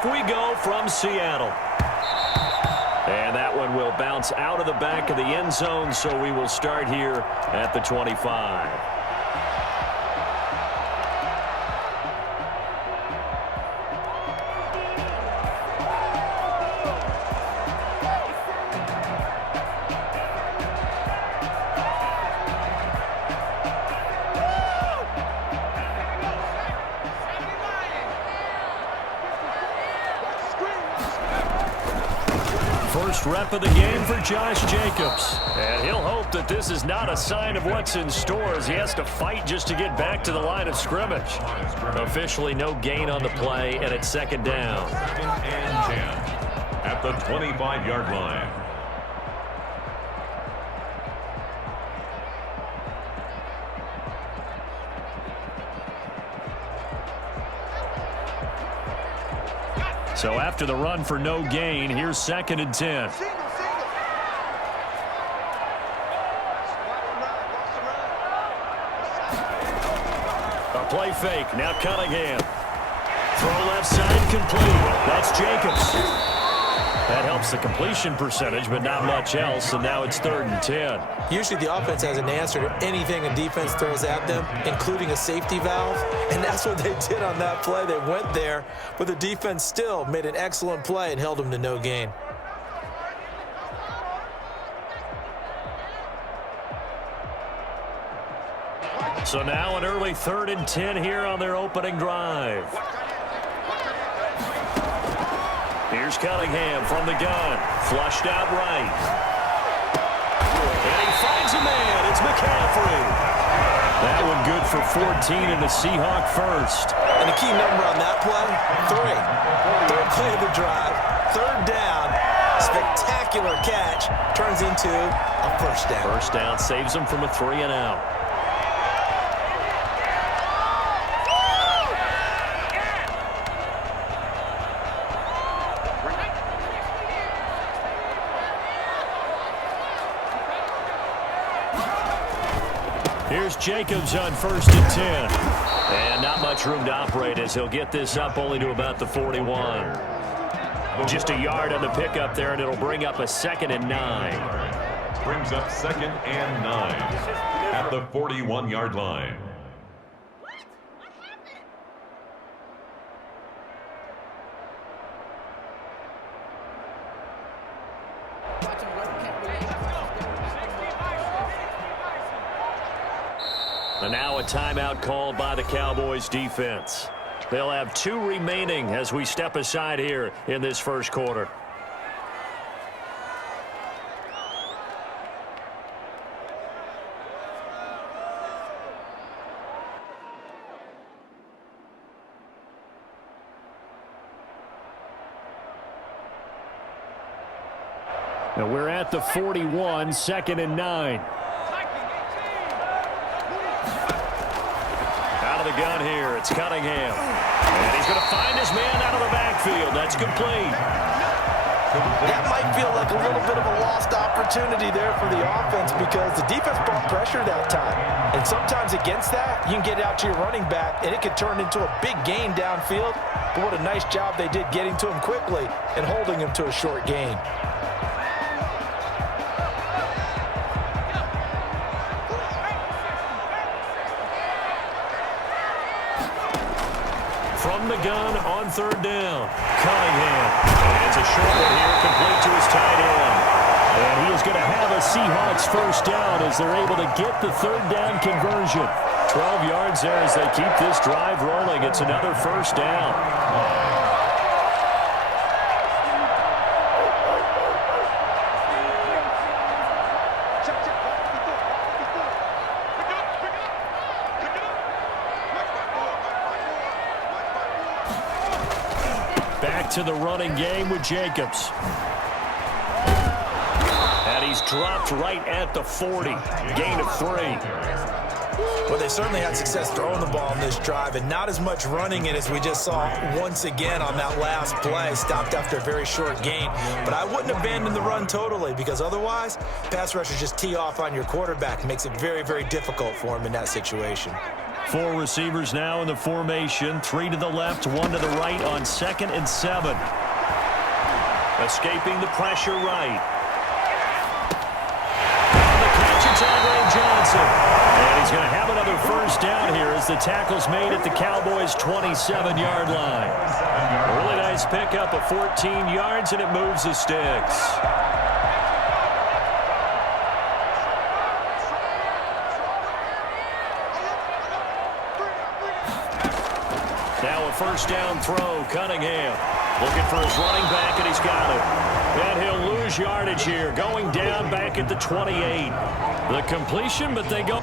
Off we go from Seattle. And that one will bounce out of the back of the end zone, so we will start here at the 25. First rep of the game for Josh Jacobs. And he'll hope that this is not a sign of what's in store as he has to fight just to get back to the line of scrimmage. Officially no gain on the play, and it's second down. Second and 10 at the 25-yard line. So after the run for no gain, here's second and 10. A play fake. Now Cunningham. Throw left side complete. That's Jacobs. That helps the completion percentage, but not much else, and now it's third and 10. Usually the offense has an answer to anything a defense throws at them, including a safety valve, and that's what they did on that play. They went there, but the defense still made an excellent play and held them to no gain. So now an early third and 10 here on their opening drive. Here's Cunningham from the gun. Flushed out right. And he finds a man. It's McCaffrey. That one good for 14 and a Seahawk first. And the key number on that play, 3. Third play of the drive, third down, spectacular catch, turns into a first down. First down saves him from a 3 and out. Here's Jacobs on first and 10. And not much room to operate as he'll get this up only to about the 41. Just a yard on the pickup there, and it'll bring up a second and 9. Brings up second and 9 at the 41-yard line. And now a timeout called by the Cowboys defense. They'll have 2 remaining as we step aside here in this first quarter. Now we're at the 41, second and 9. The gun here. It's Cunningham. And he's going to find his man out of the backfield. That's complete. That might feel like a little bit of a lost opportunity there for the offense because the defense brought pressure that time. And sometimes against that, you can get out to your running back, and it could turn into a big gain downfield. But what a nice job they did getting to him quickly and holding him to a short gain. From the gun on third down, Cunningham. And it's a short one here, complete to his tight end. And he is going to have a Seahawks first down as they're able to get the third down conversion. 12 yards there as they keep this drive rolling. It's another first down. To the running game with Jacobs. And he's dropped right at the 40. Gain of 3. Well, they certainly had success throwing the ball in this drive, and not as much running it as we just saw once again on that last play. Stopped after a very short gain. But I wouldn't abandon the run totally because otherwise, pass rushers just tee off on your quarterback. Makes it very, very difficult for him in that situation. Four receivers now in the formation. 3 to the left, 1 to the right on 2nd and 7. Escaping the pressure right. On the catch, it's Andre Johnson. And he's going to have another first down here as the tackle's made at the Cowboys' 27-yard line. A really nice pickup of 14 yards, and it moves the sticks. Now a first down throw, Cunningham. Looking for his running back, and he's got it. And he'll lose yardage here, going down back at the 28. The completion, but they go.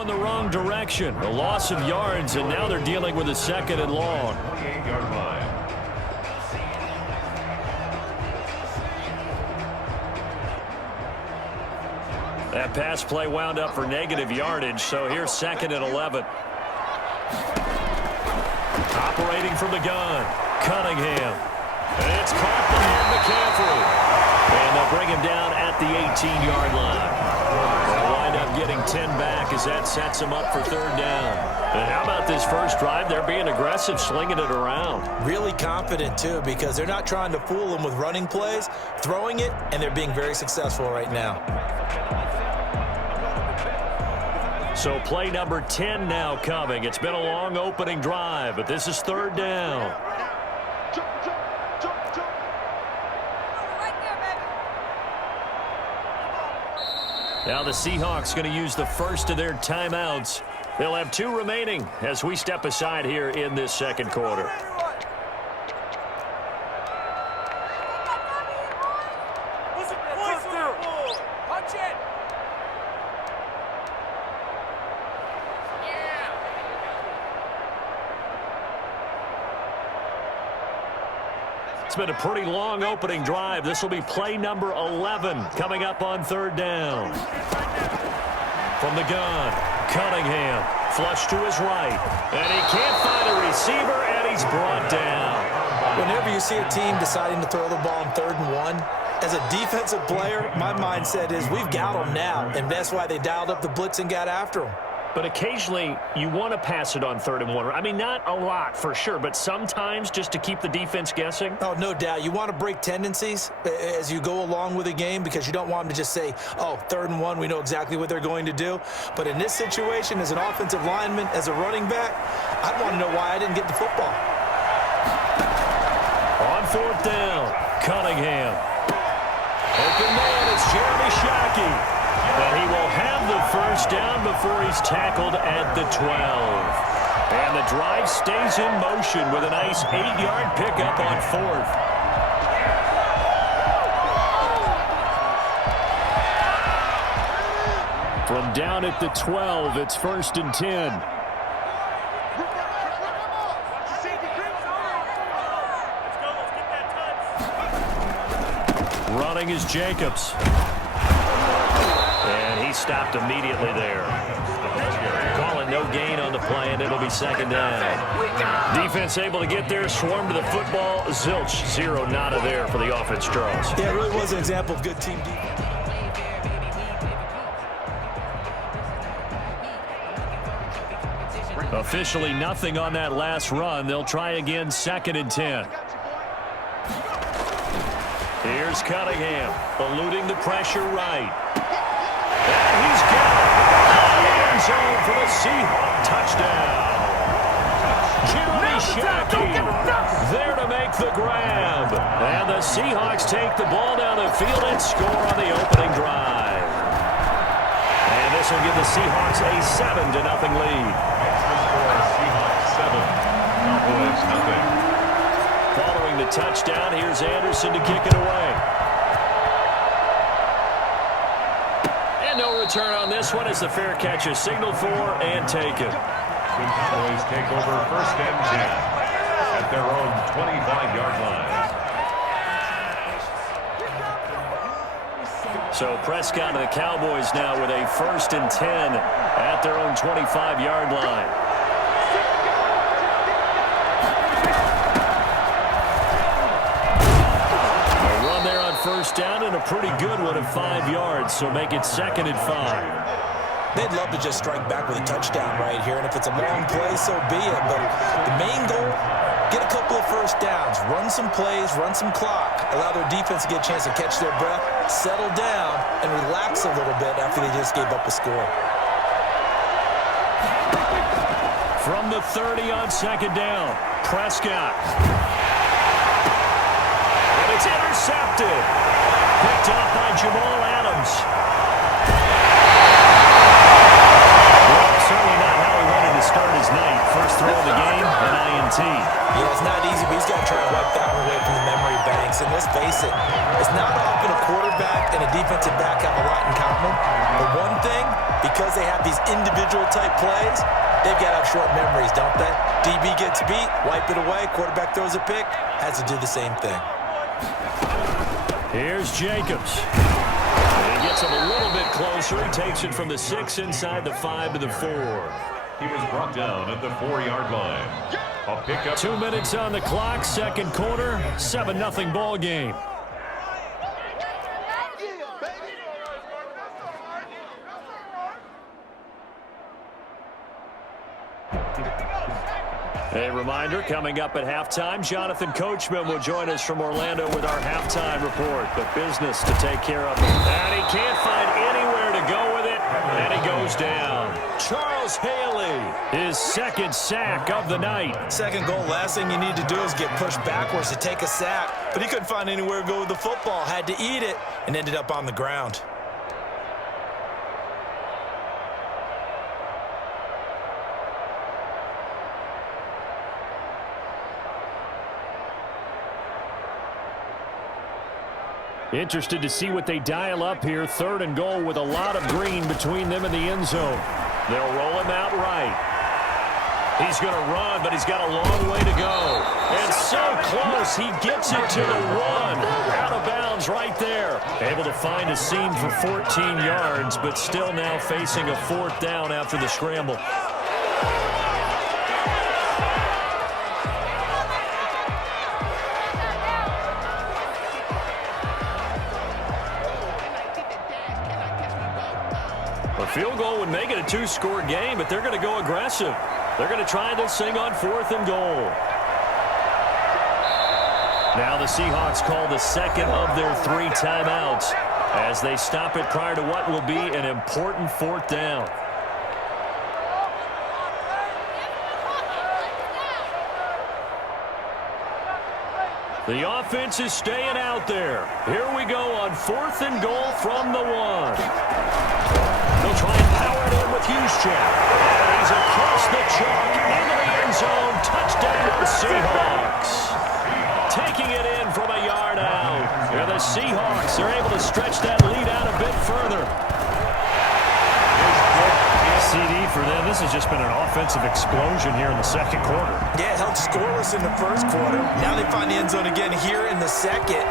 In the wrong direction. A loss of yards, and now they're dealing with a 2nd and long. 28-yard line. That pass play wound up for negative yardage, so here's 2nd and 11. Operating from the gun, Cunningham. And it's caught behind McCaffrey. And they'll bring him down at the 18-yard line. They'll wind up getting 10 back as that sets them up for 3rd down. And how about this first drive? They're being aggressive, slinging it around. Really confident, too, because they're not trying to fool them with running plays, throwing it, and they're being very successful right now. So play number 10 now coming. It's been a long opening drive, but this is 3rd down. Now the Seahawks going to use the first of their timeouts. They'll have 2 remaining as we step aside here in this 2nd quarter. It's been a pretty long opening drive. This will be play number 11 coming up on 3rd down. From the gun, Cunningham, flush to his right. And he can't find a receiver, and he's brought down. Whenever you see a team deciding to throw the ball on 3rd and 1, as a defensive player, my mindset is we've got them now, and that's why they dialed up the blitz and got after them. But occasionally, you want to pass it on 3rd and 1. I mean, not a lot for sure, but sometimes just to keep the defense guessing. Oh, no doubt. You want to break tendencies as you go along with the game because you don't want them to just say, oh, 3rd and 1, we know exactly what they're going to do. But in this situation, as an offensive lineman, as a running back, I'd want to know why I didn't get the football. On 4th down, Cunningham. Open man, it's Jeremy Shockey. And he will have the first down before he's tackled at the 12. And the drive stays in motion with a nice 8-yard pickup on 4th. From down at the 12, it's 1st and 10. Running is Jacobs. And he stopped immediately there. Calling no gain on the play, and it'll be 2nd down. Defense able to get there, swarm to the football. Zilch, 0 nada there for the offense, Charles. Yeah, it really was an example of good team defense. Officially nothing on that last run. They'll try again, 2nd and 10. Here's Cunningham, eluding the pressure right. And he's got it. End zone for the Seahawks touchdown. Jeremy Shockey there to make the grab. And the Seahawks take the ball down the field and score on the opening drive. And this will give the Seahawks a 7-0 lead. Seahawks 7, Cowboys nothing. Following the touchdown, here's Anderson to kick it away. And no return on this one as the fair catch is signaled for and taken. The Cowboys take over 1st and 10 at their own 25-yard line. So Prescott and the Cowboys now with a 1st and 10 at their own 25-yard line. A run there on 1st down and a pretty good one of 5 yards, so make it 2nd and 5. They'd love to just strike back with a touchdown right here, and if it's a long play, so be it. But the main goal, get a couple of 1st downs, run some plays, run some clock, allow their defense to get a chance to catch their breath, settle down, and relax a little bit after they just gave up a score. From the 30 on 2nd down, Prescott. And it's intercepted. Picked off by Jamal Adams. Certainly not how he wanted to start his night. First throw of the game, an INT. Yeah, it's not easy, but he's got to try and wipe that one away from the memory banks. And let's face it, it's not often a quarterback and a defensive back have a lot in common. But one thing, because they have these individual type plays, they've got to have short memories, don't they? DB gets beat, wipe it away, quarterback throws a pick, has to do the same thing. Here's Jacobs. He gets him a little bit closer. He takes it from the 6 inside the 5 to the 4. He was brought down at the 4-yard line. A pickup. 2 minutes on the clock, 2nd quarter, 7-0 ball game. A reminder, coming up at halftime, Jonathan Coachman will join us from Orlando with our halftime report. But business to take care of. And he can't find anywhere to go with it. And he goes down. Charles Haley, his 2nd sack of the night. 2nd goal, last thing you need to do is get pushed backwards to take a sack. But he couldn't find anywhere to go with the football. Had to eat it and ended up on the ground. Interested to see what they dial up here. 3rd and goal with a lot of green between them and the end zone. They'll roll him out right. He's going to run, but he's got a long way to go. And so close, he gets it to the 1. Out of bounds right there. Able to find a seam for 14 yards, but still now facing a 4th down after the scramble. A field goal would make it a 2-score game, but they're going to go aggressive. They're going to try this thing on 4th and goal. Now the Seahawks call the 2nd of their 3 timeouts as they stop it prior to what will be an important 4th down. The offense is staying out there. Here we go on 4th and goal from the 1. They'll try and power it in with Juszczyk. And he's across the chalk into the end zone. Touchdown, Seahawks. Taking it in from a yard out. And the Seahawks are able to stretch that lead out a bit further. CD for them. This has just been an offensive explosion here in the 2nd quarter. Yeah, held scoreless in the 1st quarter. Now they find the end zone again here in the 2nd.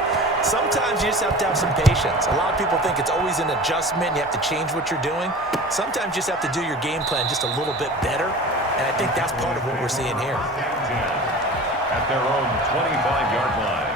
Sometimes you just have to have some patience. A lot of people think it's always an adjustment. You have to change what you're doing. Sometimes you just have to do your game plan just a little bit better. And I think that's part of what we're seeing here. At their own 25-yard line.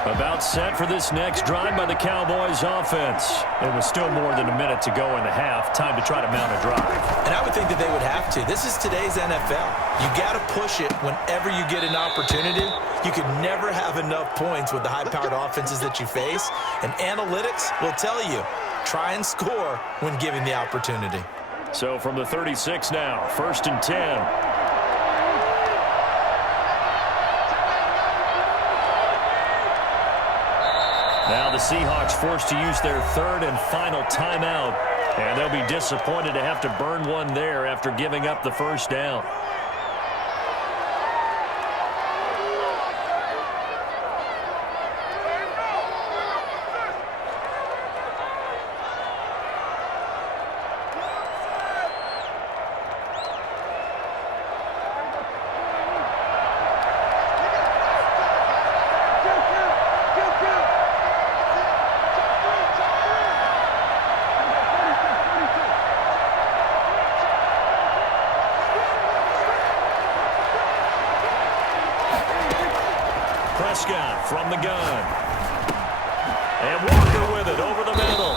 About set for this next drive by the Cowboys offense. It was still more than a minute to go in the half. Time to try to mount a drive. And I would think that they would have to. This is today's NFL. You got to push it whenever you get an opportunity. You can never have enough points with the high-powered offenses that you face. And analytics will tell you, try and score when given the opportunity. So from the 36 now, 1st and 10. Now the Seahawks forced to use their 3rd and final timeout, and they'll be disappointed to have to burn one there after giving up the 1st down. Prescott from the gun. And Walker with it over the middle.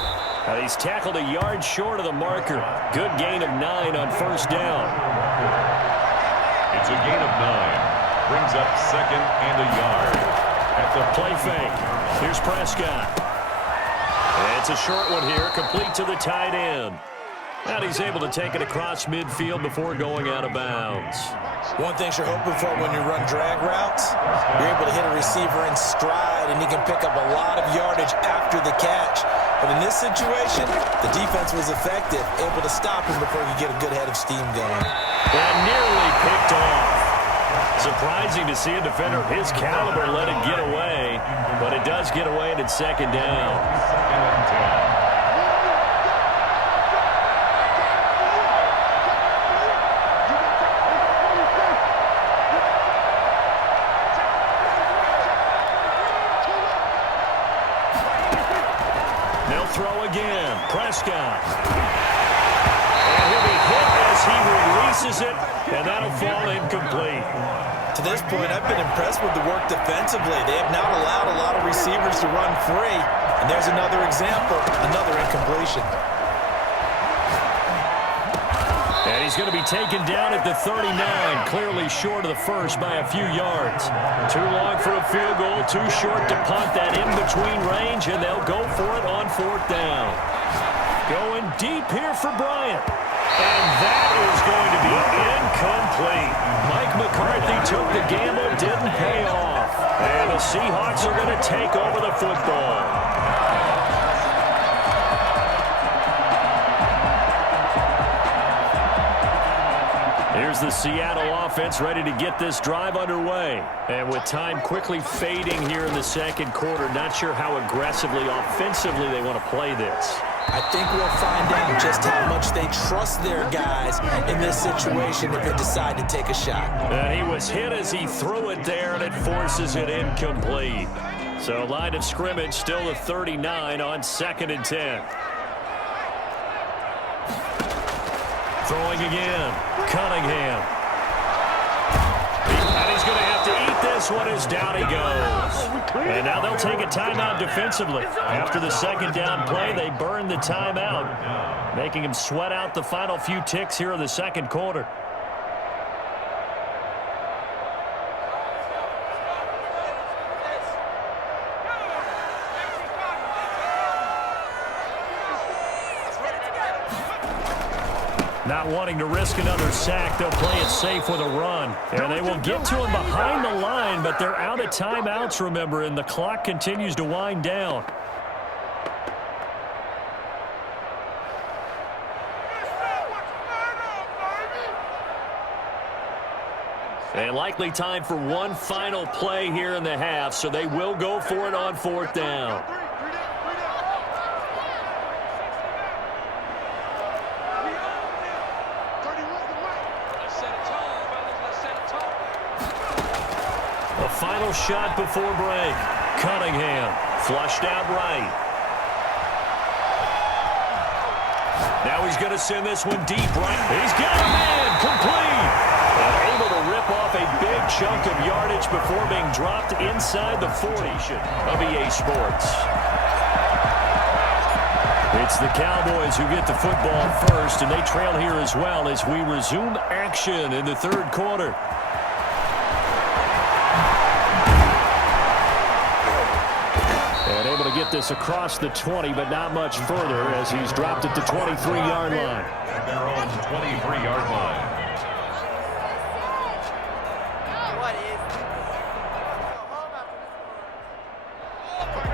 He's tackled a yard short of the marker. Good gain of 9 on first down. It's a gain of 9. Brings up second and a yard. At the play fake. Here's Prescott. And it's a short one here, complete to the tight end. And he's able to take it across midfield before going out of bounds. One thing you're hoping for when you run drag routes, you're able to hit a receiver in stride, and he can pick up a lot of yardage after the catch. But in this situation, the defense was effective, able to stop him before he could get a good head of steam going. And nearly picked off. Surprising to see a defender of his caliber let it get away, but it does get away, and it's second down. Second and 10. Throw again. Prescott. And he'll be hit as he releases it, and that'll fall incomplete. To this point, I've been impressed with the work defensively. They have not allowed a lot of receivers to run free, and there's another example, another incompletion. And he's going to be taken down at the 39, clearly short of the first by a few yards. Too long for a field goal, too short to punt that in-between range, and they'll go for it on fourth down. Going deep here for Bryant. And that is going to be incomplete. Mike McCarthy took the gamble, didn't pay off. And the Seahawks are going to take over the football. Here's the Seattle offense ready to get this drive underway. And with time quickly fading here in the second quarter, not sure how aggressively, offensively they want to play this. I think we'll find out just how much they trust their guys in this situation if they decide to take a shot. And he was hit as he threw it there, and it forces it incomplete. So line of scrimmage still the 39 on second and 10. Throwing again. Cunningham. And he's going to have to eat this one as down he goes. And now they'll take a timeout defensively. After the second down play, they burn the timeout, making him sweat out the final few ticks here in the second quarter. Not wanting to risk another sack, they'll play it safe with a run. And they will get to him behind the line, but they're out of timeouts, remember, and the clock continues to wind down. And likely time for one final play here in the half, so they will go for it on fourth down. Final shot before break. Cunningham flushed out right. Now he's going to send this one deep right. He's got a man complete. And able to rip off a big chunk of yardage before being dropped inside the 40 of EA Sports. It's the Cowboys who get the football first, and they trail here as well as we resume action in the third quarter. And able to get this across the 20, but not much further as he's dropped at the 23-yard line. At their own 23-yard line.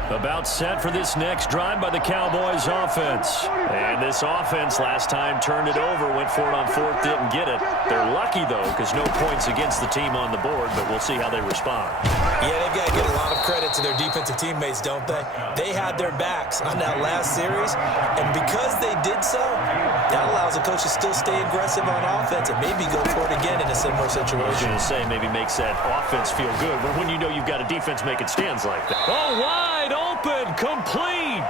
About set for this next drive by the Cowboys offense. And this offense last time turned it over, went for it on fourth, didn't get it. They're lucky, though, because no points against the team on the board, but we'll see how they respond. Yeah, they've got to give a lot of credit to their defensive teammates, don't they? They had their backs on that last series, and because they did so, that allows the coach to still stay aggressive on offense and maybe go for it again in a similar situation. I was going to say, maybe makes that offense feel good, but when you know you've got a defense making stands like that. Oh, wide open, complete.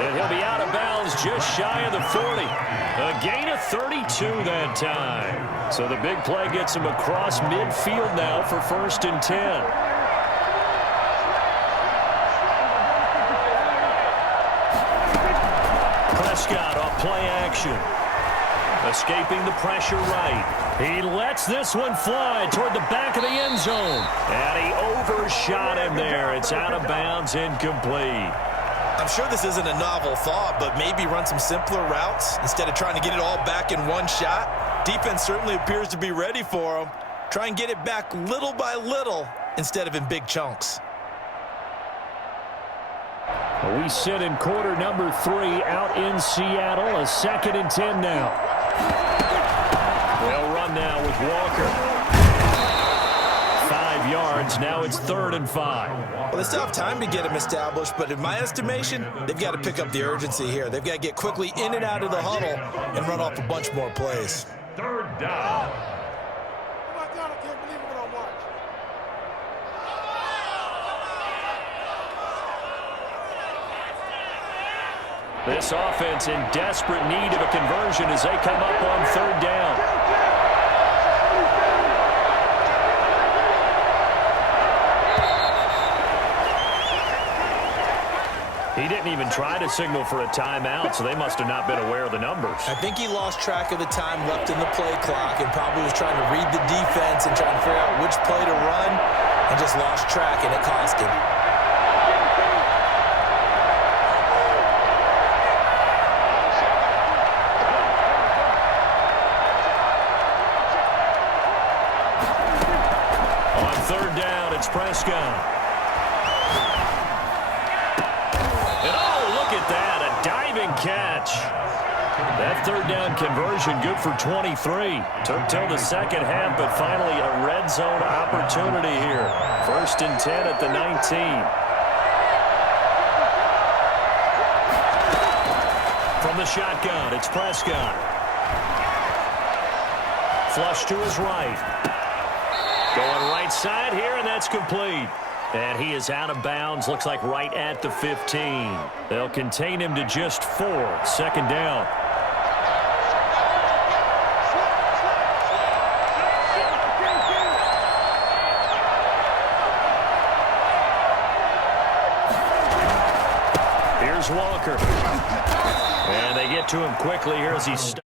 And he'll be out of bounds just shy of the 40. A gain of 32 that time. So the big play gets him across midfield now for 1st and 10. Prescott off play action. Escaping the pressure right. He lets this one fly toward the back of the end zone. And he overshot him there. It's out of bounds, incomplete. I'm sure this isn't a novel thought, but maybe run some simpler routes instead of trying to get it all back in one shot. Defense certainly appears to be ready for him. Try and get it back little by little instead of in big chunks. We sit in quarter number 3 out in Seattle. A 2nd and 10 now. They'll run now with Walker. 5 yards. Now it's 3rd and 5. Well, they still have time to get him established, but in my estimation, they've got to pick up the urgency here. They've got to get quickly in and out of the huddle and run off a bunch more plays. 3rd down. This offense in desperate need of a conversion as they come up on 3rd down. He didn't even try to signal for a timeout, so they must have not been aware of the numbers. I think he lost track of the time left in the play clock and probably was trying to read the defense and trying to figure out which play to run and just lost track, and it cost him. On 3rd down, it's Prescott. Look at that, a diving catch. That 3rd down conversion good for 23. Took till the second half, but finally a red zone opportunity here. 1st and 10 at the 19. From the shotgun, it's Prescott. Flush to his right. Going right side here, and that's complete. And he is out of bounds, looks like right at the 15. They'll contain him to just 4. 2nd down. Here's Walker. And they get to him quickly here as he